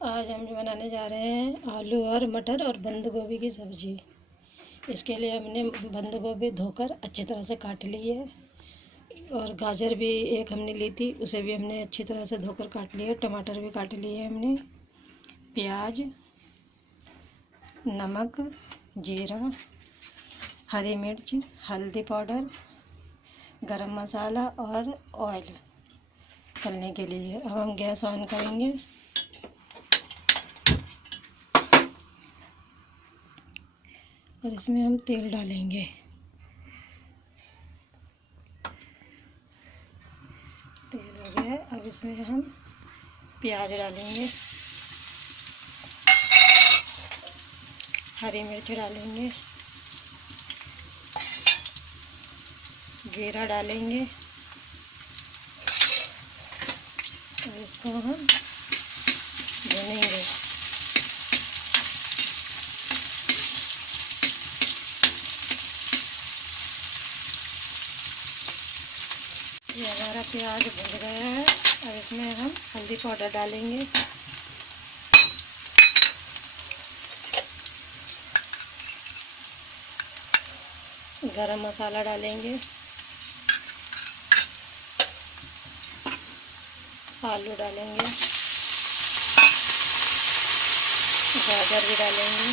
आज हम बनाने जा रहे हैं आलू और मटर और बंद गोभी की सब्ज़ी। इसके लिए हमने बंद गोभी धोकर अच्छी तरह से काट ली है और गाजर भी एक हमने ली थी, उसे भी हमने अच्छी तरह से धोकर काट लिया। टमाटर भी काट लिए हमने। प्याज, नमक, जीरा, हरी मिर्च, हल्दी पाउडर, गरम मसाला और ऑयल तलने के लिए। अब हम गैस ऑन करेंगे और इसमें हम तेल डालेंगे। तेल हो गया। अब इसमें हम प्याज डालेंगे, हरी मिर्च डालेंगे, जीरा डालेंगे और इसको हम भूनेंगे। ये हमारा प्याज भुन गया है। अब इसमें हम हल्दी पाउडर डालेंगे, गरम मसाला डालेंगे, आलू डालेंगे, गाजर भी डालेंगे,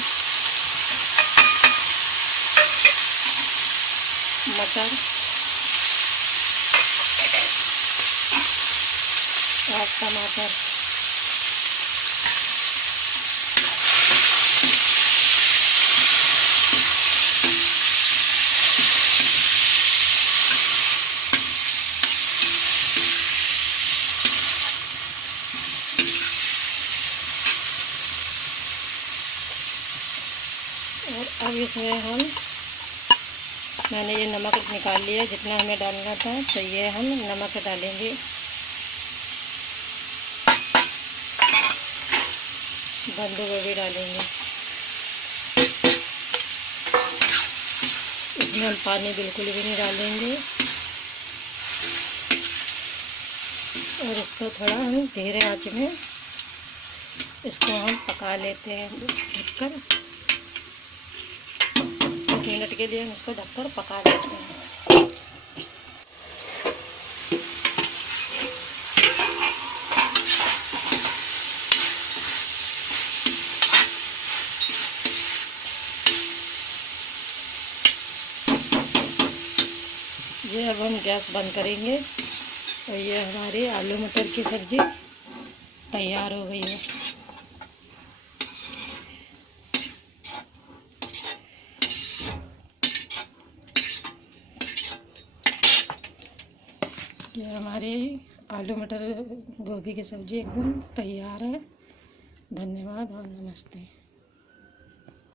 मटर और टमाटर। और अब इसमें मैंने ये नमक निकाल लिया जितना हमें डालना था, तो ये हम नमक डालेंगे। बंद गोभी डालेंगे। इसमें हम पानी बिल्कुल भी नहीं डालेंगे और इसको थोड़ा हम धीरे आंच में इसको हम पका लेते हैं। ढककर 1 मिनट के लिए हम इसको ढककर पका लेते हैं। ये अब हम गैस बंद करेंगे और ये हमारी आलू मटर की सब्ज़ी तैयार हो गई है। ये हमारी आलू मटर गोभी की सब्ज़ी एकदम तैयार है। धन्यवाद और नमस्ते।